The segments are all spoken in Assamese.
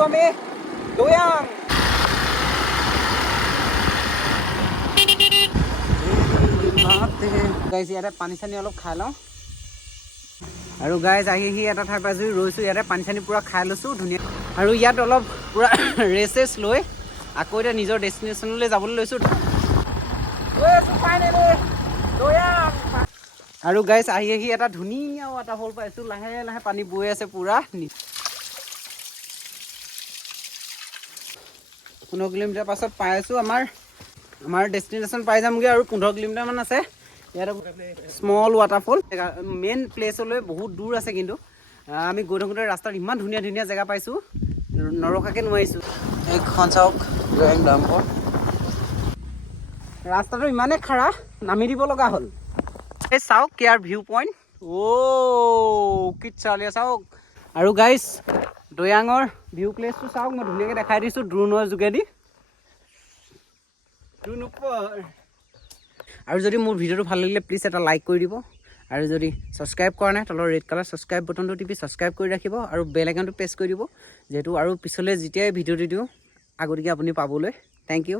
আছো আমি দৈয়াং গাইজ ইয়াতে পানী চানী অলপ খাই লওঁ আৰু গাইজ আহি এটা ঠাই পাইছোঁ ৰৈছোঁ ইয়াতে পানী চানী পূৰা খাই লৈছোঁ ধুনীয়া আৰু ইয়াত অলপ পূৰা ৰেচেছ লৈ আকৌ এতিয়া নিজৰ ডেষ্টিনেশ্যনলৈ যাবলৈ লৈছোঁ আৰু গাইজ আহি এটা ধুনীয়া ৱাটাৰফল পাইছোঁ লাহে লাহে পানী বৈ আছে পূৰা 15 কিলোমিটাৰ পাছত পাই আছোঁ আমাৰ ডেষ্টিনেশ্যন পাই যামগৈ আৰু 15 কিলোমিটাৰমান আছে ইয়াত স্মল ৱাটাৰফল মেইন প্লেচলৈ বহুত দূৰ আছে কিন্তু আমি গৈ থাকোঁতে ৰাস্তাত ইমান ধুনীয়া ধুনীয়া জেগা পাইছোঁ নৰখাকৈ নোৱাৰিছোঁ এইখন চাওক দৈয়াং ডামঘৰ ৰাস্তাটো ইমানেই খাৰা নামি দিব লগা হ'ল এই চাওক ইয়াৰ ভিউ পইণ্ট কি চালিয়া চাওক আৰু গাইজ দৈয়াঙৰ ভিউ প্লেচটো চাওক মই ধুনীয়াকৈ দেখাই দিছোঁ ড্ৰোনৰ যোগেদি আৰু যদি মোৰ ভিডিঅ'টো ভাল লাগিলে প্লিজ এটা লাইক কৰি দিব আৰু যদি ছাবস্ক্ৰাইব কৰা নাই তলৰ ৰেড কালাৰ ছাবস্ক্ৰাইব বটনটো টিপি ছাবস্ক্ৰাইব কৰি ৰাখিব আৰু বেল আইকনটো প্ৰেছ কৰি দিব যিহেতু আৰু পিছলৈ যেতিয়াই ভিডিঅ'টো দিওঁ আগতীয়াকৈ আপুনি পাবলৈ থেংক ইউ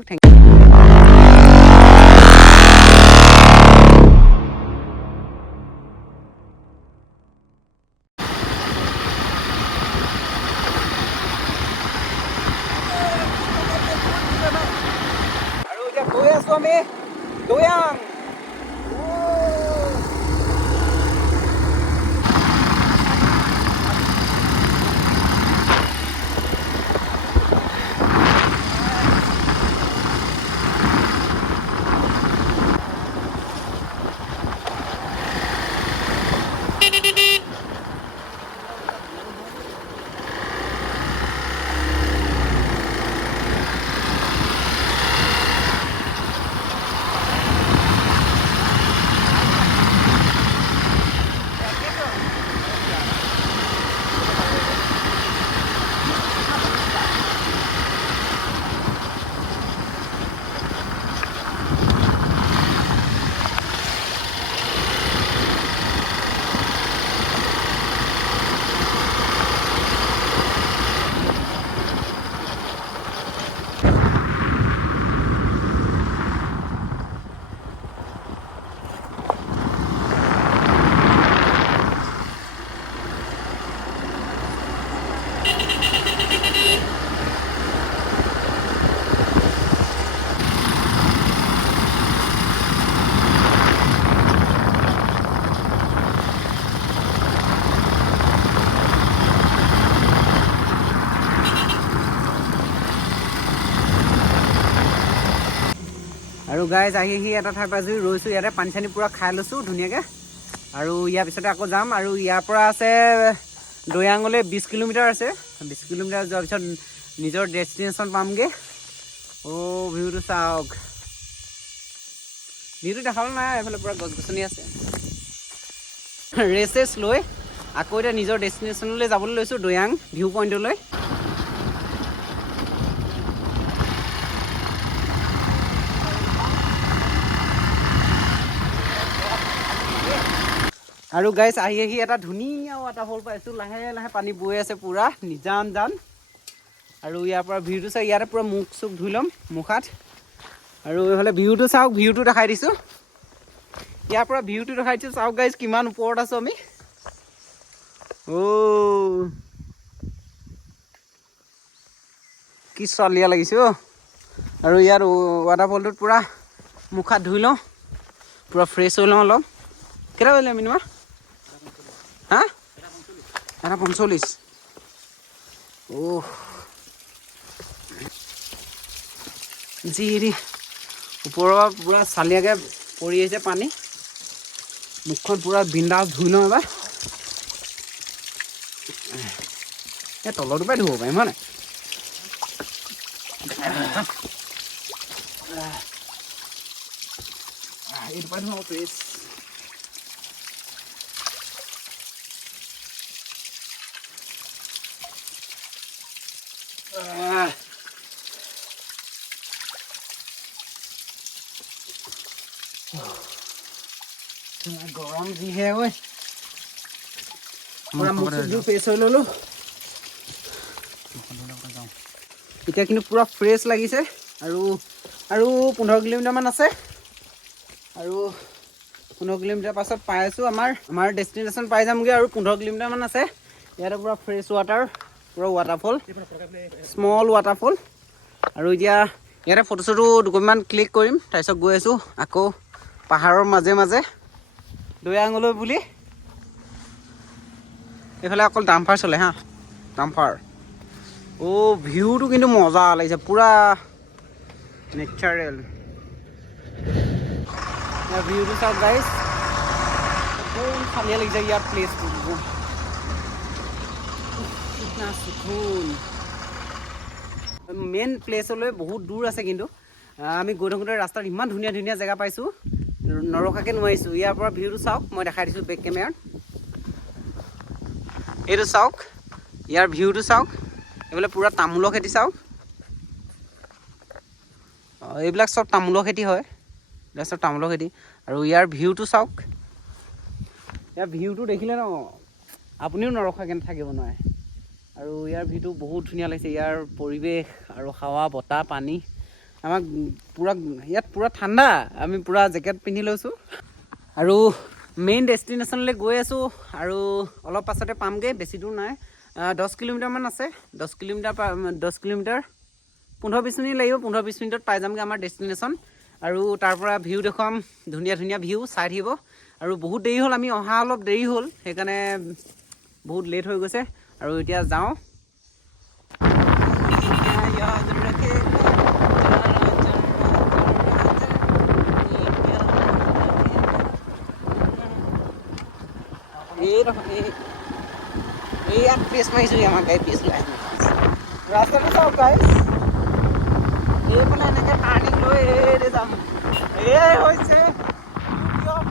আৰু এতিয়া গৈ আছোঁ আমি দৈয়াং আৰু গাইজ আহি এটা ঠাই পাইছোঁ ৰৈছোঁ ইয়াতে পানী চানী পূৰা খাই লৈছোঁ ধুনীয়াকৈ আৰু ইয়াৰ পিছতে আকৌ যাম আৰু ইয়াৰ পৰা আছে দৈয়াঙলৈ 20 কিলোমিটাৰ আছে 20 কিলোমিটাৰ যোৱাৰ পিছত নিজৰ ডেষ্টিনেশ্যন পামগৈ ভিউটো চাওক ভিউটো দেখাবলৈ নাই এইফালে পূৰা গছ গছনি আছে ৰেচেছ লৈ আকৌ এতিয়া নিজৰ ডেষ্টিনেশ্যনলৈ যাবলৈ লৈছোঁ দৈয়াং ভিউ পইণ্টলৈ আৰু গাইজ আহি এটা ধুনীয়া ৱাটাৰফল পাইছোঁ লাহে লাহে পানী বৈ আছে পূৰা নিজান জান আৰু ইয়াৰ পৰা ভিউটো চাওক ইয়াতে পূৰা মুখ চুখ ধুই ল'ম মুখাত আৰু এইফালে ভিউটো চাওক ভিউটো দেখাই দিছোঁ ইয়াৰ পৰা ভিউটো দেখাই দিছোঁ চাওক গাইজ কিমান ওপৰত আছোঁ আমি কি চালিয়া লাগিছে আৰু ইয়াৰ ৱাটাৰফলটোত পূৰা মুখাত ধুই লওঁ পূৰা ফ্ৰেছ হৈ লওঁ অলপ কেইটা বাজিলে মিনিমা হা 1:45 যি ওপৰৰ পূৰা চালিয়াকৈ পৰি আহিছে পানী মুখখন পূৰা বিন্দাছ ধুই লওঁ এবাৰ এই তলৰটো পাই ধুব পাৰিম হয় নাই এইটো পাই ধুওঁ ফ্ৰেছ গৰম যিহে ঐ পূৰা মুখ চুখ ধুই ফ্ৰেছ হৈ ল'লোঁ এতিয়া কিন্তু পুৰা ফ্ৰেছ লাগিছে আৰু 15 কিলোমিটাৰমান আছে আৰু 15 কিলোমিটাৰ পাছত পাই আছোঁ আমাৰ ডেষ্টিনেশ্যন পাই যামগৈ আৰু 15 কিলোমিটাৰমান আছে ইয়াতে পুৰা ফ্ৰেছ ৱাটাৰ পুৰা ৱাটাৰফল স্মল ৱাটাৰফল আৰু এতিয়া ইয়াতে ফটো চটো দুকপিমান ক্লিক কৰিম তাৰপিছত গৈ আছোঁ আকৌ পাহাৰৰ মাজে মাজে দৈয়াঙলৈ বুলি এইফালে অকল ডাম্পাৰ চলে হা ডাম্পাৰ ভিউটো কিন্তু মজা লাগিছে পুৰা নেচাৰেল ভিউটো চাওক গাইজ একদম খালিয়া লাগিছে ইয়াৰ প্লেচটো মেইন প্লেচলৈ বহুত দূৰ আছে কিন্তু আমি গৈ থাকোঁতে ৰাস্তাত ইমান ধুনীয়া ধুনীয়া জেগা পাইছোঁ নৰখাকৈ নোৱাৰিছোঁ ইয়াৰ পৰা ভিউটো চাওক মই দেখাই দিছোঁ বেক কেমেৰাত এইটো চাওক ইয়াৰ ভিউটো চাওক এইফালে পূৰা তামোলৰ খেতি চাওক এইবিলাক চব তামোলৰ খেতি হয় এইবিলাক চব তামোলৰ খেতি আৰু ইয়াৰ ভিউটো চাওক ইয়াৰ ভিউটো দেখিলে ন আপুনিও নৰখাকৈ থাকিব নোৱাৰে আৰু ইয়াৰ ভিউটো বহুত ধুনীয়া লাগিছে ইয়াৰ পৰিৱেশ আৰু হাৱা বতাহ পানী আমাক ইয়াত পূৰা ঠাণ্ডা আমি পূৰা জেকেট পিন্ধি লৈছোঁ আৰু মেইন ডেষ্টিনেশ্যনলৈ গৈ আছোঁ আৰু অলপ পাছতে পামগৈ বেছি দূৰ নাই 10 কিলোমিটাৰমান আছে 10 কিলোমিটাৰ 15-20 মিনিট লাগিব 15-20 মিনিটত পাই যামগৈ আমাৰ ডেষ্টিনেশ্যন আৰু তাৰ পৰা ভিউ দেখুৱাম ধুনীয়া ধুনীয়া ভিউ চাই থাকিব আৰু বহুত দেৰি হ'ল আমি অহা অলপ দেৰি হ'ল সেইকাৰণে বহুত লেট হৈ গৈছে আৰু এতিয়া যাওঁ ইয়াত পেচ মাৰিছোঁ আমাৰ গাড়ী পেচ লাইন ৰাস্তাটো চাওক গাইজ এইফালে এনেকৈ টাৰ্ণিং লৈ যাম এই হৈছে চাওক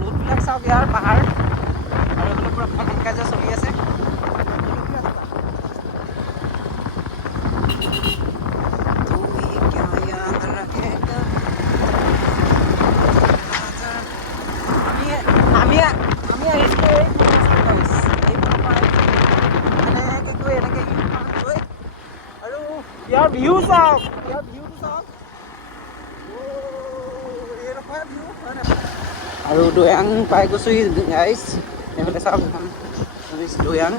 ৰোডবিলাক চাওক ইয়াৰ পাহাৰ আৰু এইফালে পূৰা খনন কাৰ্য চলি আছে ইয়াৰ ভিউ চাওক ইয়াৰ ভিউটো চাওক আৰু দৈয়াং পাই গৈছোঁ গাইজ এইফালে চাওক দৈয়াং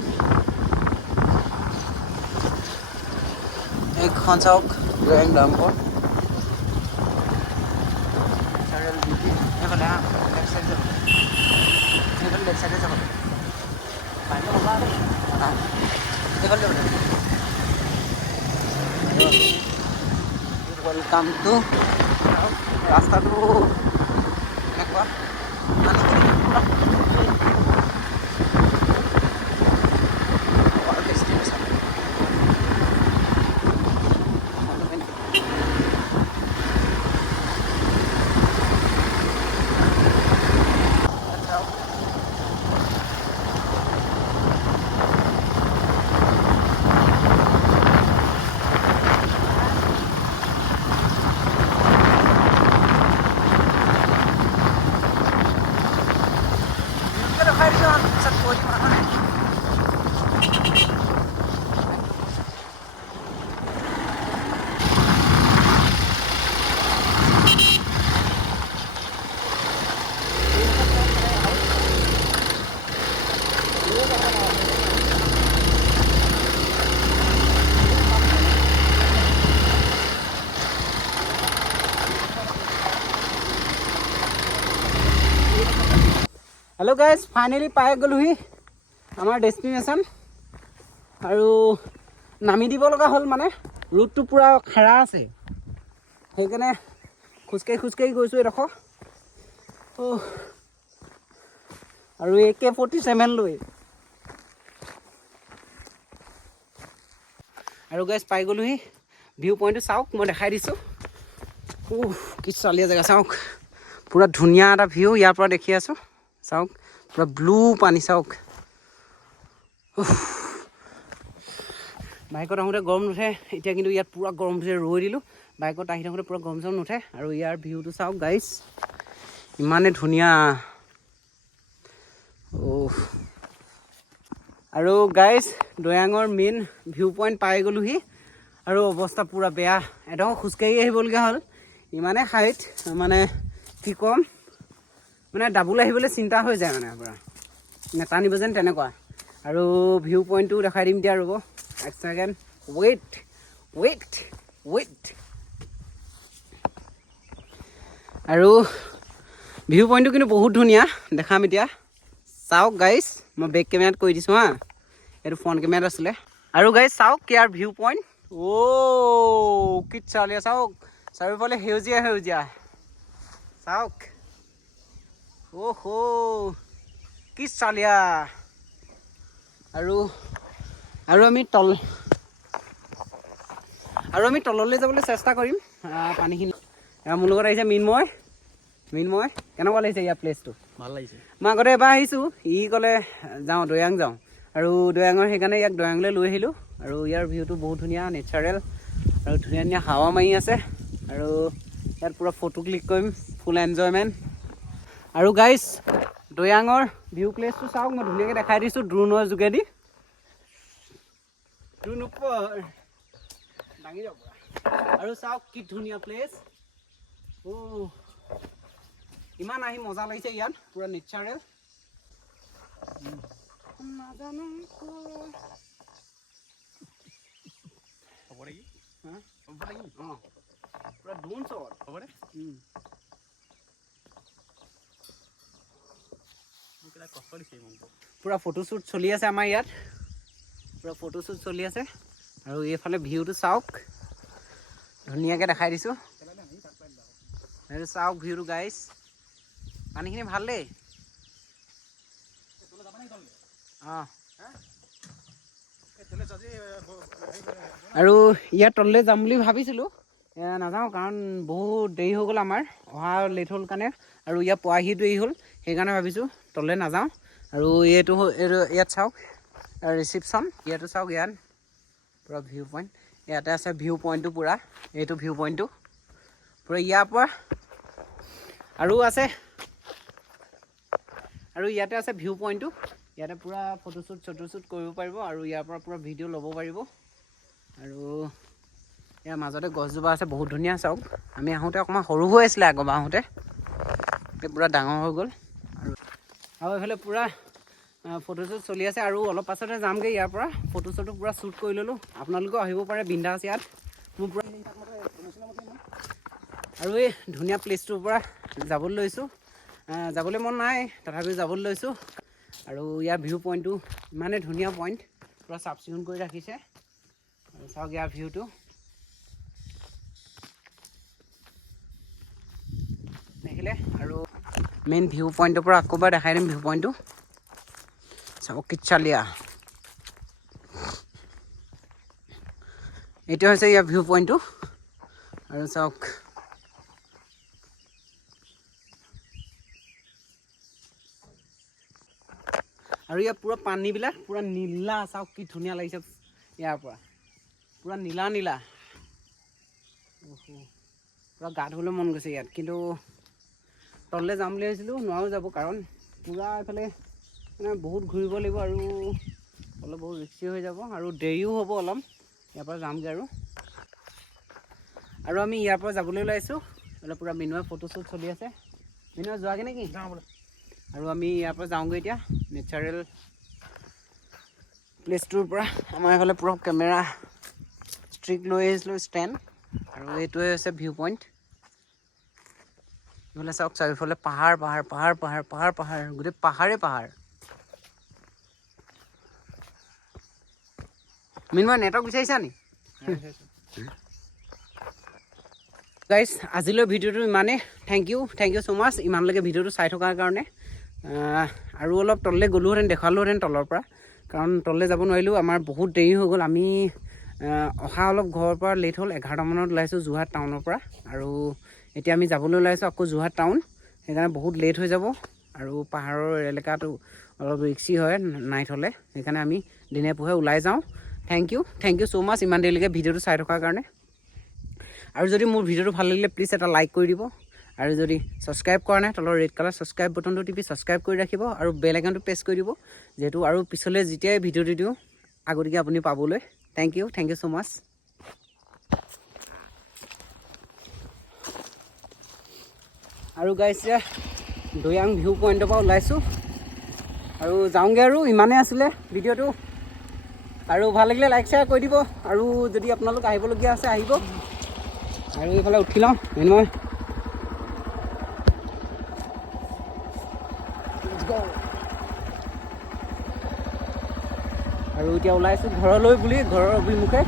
এইখন চাওক দৈয়াং ডাম্পৰ এইফালে লেফ্ট চাইড যাব এইফালে লেফ্ট চাইডে যাব এইফালে যাব ৱেলকাম টু ৰাস্তাটো এনেকুৱা হেল্ল' গাইজ ফাইনেলি পাই গ'লোহি আমাৰ ডেষ্টিনেশ্যন আৰু নামি দিব লগা হ'ল মানে ৰুটটো পূৰা খাৰা আছে সেইকাৰণে খোজকাঢ়ি গৈছোঁ এডোখৰ আৰু AK-47 লৈ আৰু গাইজ পাই গ'লোহি ভিউ পইণ্টটো চাওক মই দেখাই দিছোঁ কি চালীয়া জেগা চাওক পূৰা ধুনীয়া এটা ভিউ ইয়াৰ পৰা দেখি আছোঁ চাওক পূৰা ব্লু পানী চাওক বাইকত আহোঁতে গৰম নুঠে এতিয়া কিন্তু ইয়াত পূৰা গৰম উঠে ৰৈ দিলোঁ বাইকত আহি থাকোঁতে পূৰা গৰম চৰম নুঠে আৰু ইয়াৰ ভিউটো চাওক গাইজ ইমানে ধুনীয়া আৰু গাইজ দৈয়াঙৰ মেইন ভিউ পইণ্ট পাই গ'লোহি আৰু অৱস্থা পূৰা বেয়া এডোখৰ খোজকাঢ়ি আহিবলগীয়া হ'ল ইমানে হাইট মানে কি ক'ম মানে ডাবুল আহিবলৈ চিন্তা হৈ যায় মানে পূৰা নেটানিব যেন তেনেকুৱা আৰু ভিউ পইণ্টটো দেখাই দিম এতিয়া ৰ'ব এক ছেকেণ্ড ৱেইট আৰু ভিউ পইণ্টটো কিন্তু বহুত ধুনীয়া দেখাম এতিয়া চাওক গাইজ মই বেক কেমেৰাত কৈ দিছোঁ হা এইটো ফ্ৰণ্ট কেমেৰাত আছিলে আৰু গাইজ চাওক ইয়াৰ ভিউ পইণ্ট কি চালিয়া চাওক চাৰিওফালে সেউজীয়া চাওক কি চালিয়া আৰু আমি তললৈ যাবলৈ চেষ্টা কৰিম পানীখিনি মোৰ লগত আহিছে মৃন্ময় কেনেকুৱা লাগিছে ইয়াৰ প্লেচটো ভাল লাগিছে মই আগতে এবাৰ আহিছোঁ ই ক'লে যাওঁ দৈয়াং যাওঁ আৰু দৈয়াঙৰ সেইকাৰণে ইয়াক দৈয়াঙলৈ লৈ আহিলোঁ আৰু ইয়াৰ ভিউটো বহুত ধুনীয়া নেচাৰেল আৰু ধুনীয়া হাৱা মাৰি আছে আৰু ইয়াত পূৰা ফটো ক্লিক কৰিম ফুল এনজয়মেণ্ট আৰু গাইজ দৈয়াঙৰ ভিউ প্লেচটো চাওক মই ধুনীয়াকৈ দেখাই দিছোঁ ড্ৰোনৰ যোগেদি ড্ৰোন ওপৰ দাঙি যাব আৰু চাওক কি ধুনীয়া প্লেচ ইমান আহি মজা লাগিছে ইয়াত পুৰা নেচাৰেল নাজানো হ'ব নেকি পুৰা ড্ৰোন শ্বট হ'ব দে কষ্ট দিছে মনটো পুৰা ফটোশ্বুট চলি আছে আমাৰ ইয়াত পুৰা ফটোশ্বুট চলি আছে আৰু এইফালে ভিউটো চাওক ধুনীয়াকৈ দেখাই দিছোঁ সেইটো চাওক ভিউটো গাইজ পানীখিনি ভাল দেই অঁ আৰু ইয়াৰ তললৈ যাম বুলি ভাবিছিলোঁ নাযাওঁ কাৰণ বহুত দেৰি হৈ গ'ল আমাৰ অহা লেট হ'ল কাৰণে আৰু ইয়াত পোৱাহি দেৰি হ'ল সেইকাৰণে ভাবিছোঁ তললৈ নাযাওঁ আৰু এইটো ইয়াত চাওক ৰিচিপশ্যন ইয়াতো চাওক ইয়াত পূৰা ভিউ পইণ্ট ইয়াতে আছে ভিউ পইণ্টটো পূৰা এইটো ভিউ পইণ্টটো পূৰা ইয়াৰ পৰা আৰু ইয়াতে আছে ভিউ পইণ্টটো ইয়াতে পূৰা ফটোশ্বুট কৰিব পাৰিব আৰু ইয়াৰ পৰা পূৰা ভিডিঅ' ল'ব পাৰিব আৰু ইয়াৰ মাজতে গছজোপা আছে বহুত ধুনীয়া চাওক আমি আহোঁতে অকণমান সৰু হৈ আছিলে আগৰবাৰ আহোঁতে এতিয়া পূৰা ডাঙৰ হৈ গ'ল আৰু এইফালে পূৰা ফটোশ্বুট চলি আছে আৰু অলপ পাছতে যামগৈ ইয়াৰ পৰা ফটোশ্বুটো পূৰা শ্বুট কৰি ল'লোঁ আপোনালোকেও আহিব পাৰে বিন্দাছ ইয়াত মোৰ পূৰা আৰু এই ধুনীয়া প্লেচটোৰ পৰা যাবলৈ লৈছোঁ যাবলৈ মন নাই তথাপিও যাবলৈ লৈছোঁ আৰু ইয়াৰ ভিউ পইণ্টটো ইমানেই ধুনীয়া পইণ্ট পূৰা চাফ চিকুণ কৰি ৰাখিছে আৰু চাওক ইয়াৰ ভিউটো দেখিলে আৰু মেইন ভিউ পইণ্টৰ পৰা আকৌ এবাৰ দেখাই দিম ভিউ পইণ্টটো চাওক কিচালিয়া এইটো হৈছে ইয়াৰ ভিউ পইণ্টটো আৰু চাওক আৰু ইয়াৰ পূৰা পানীবিলাক পূৰা নীলা চাওক কি ধুনীয়া লাগিছে ইয়াৰ পৰা পূৰা নীলা পূৰা গা ধুবলৈ মন গৈছে ইয়াত কিন্তু তললৈ যাম বুলি ভাবিছিলোঁ নোৱাৰো যাব কাৰণ পূৰা এইফালে মানে বহুত ঘূৰিব লাগিব আৰু অলপ বহুত ৰিক্সি হৈ যাব আৰু দেৰিও হ'ব অলপ ইয়াৰ পৰা যামগৈ আৰু আমি ইয়াৰ পৰা যাবলৈ ওলাইছোঁ অলপ পূৰা মিনুৱাই ফটোশ্বুট চলি আছে মিনুৱাই যোৱাগৈ নেকি যাওঁ বোলে আৰু আমি ইয়াৰ পৰা যাওঁগৈ এতিয়া নেচাৰেল প্লেচটোৰ পৰা আমাৰ এইফালে পূৰা কেমেৰা ষ্ট্ৰিক লৈ আহিছিলোঁ ষ্টেণ্ড আৰু এইটোৱে হৈছে ভিউ পইণ্ট এইফালে চাওক চাৰিওফালে পাহাৰ গোটেই পাহাৰ মিনময় নেটৱৰ্ক বিচাৰিছা নি গাইজ আজিলৈ ভিডিঅ'টো ইমানেই থেংক ইউ ছ' মাছ ইমানলৈকে ভিডিঅ'টো চাই থকাৰ কাৰণে আৰু অলপ তললৈ গ'লোহেঁতেন দেখালোহেঁতেন তলৰ পৰা কাৰণ তললৈ যাব নোৱাৰিলোঁ আমাৰ বহুত দেৰি হৈ গ'ল আমি অহা অলপ ঘৰৰ পৰা লেট হ'ল 11টা মানত ওলাইছোঁ যোৰহাট টাউনৰ পৰা আৰু এতিয়া আমি যাবলৈ ওলাইছোঁ আকৌ যোৰহাট টাউন সেইকাৰণে বহুত লেট হৈ যাব আৰু পাহাৰৰ এলেকাটো অলপ ৰিক্সি হয় নাইট হ'লে সেইকাৰণে আমি দিনে পোহৰে ওলাই যাওঁ থেংক ইউ ছ' মাছ ইমান দেৰিলৈকে ভিডিঅ'টো চাই থকাৰ কাৰণে আৰু যদি মোৰ ভিডিঅ'টো ভাল লাগিলে প্লিজ এটা লাইক কৰি দিব আৰু যদি ছাবস্ক্ৰাইব কৰা নাই তলৰ ৰেড কালাৰ ছাবস্ক্ৰাইব বটনটো টিপি ছাবস্ক্ৰাইব কৰি ৰাখিব আৰু বেল আইকনটো প্ৰেছ কৰি দিব যিহেতু আৰু পিছলৈ যেতিয়াই ভিডিঅ' দি দিওঁ আগতীয়াকৈ আপুনি পাবলৈ থেংক ইউ ছ' মাছ আৰু গাইছ এতিয়া দৈয়াং ভিউ পইণ্টৰ পৰা ওলাইছোঁ আৰু যাওঁগৈ আৰু ইমানেই আছিলে ভিডিঅ'টো আৰু ভাল লাগিলে লাইক শ্বেয়াৰ কৰি দিব আৰু যদি আপোনালোক আহিবলগীয়া আছে আহিব আৰু এইফালে উঠি লওঁ মই আৰু এতিয়া ওলাইছোঁ ঘৰলৈ বুলি ঘৰৰ অভিমুখে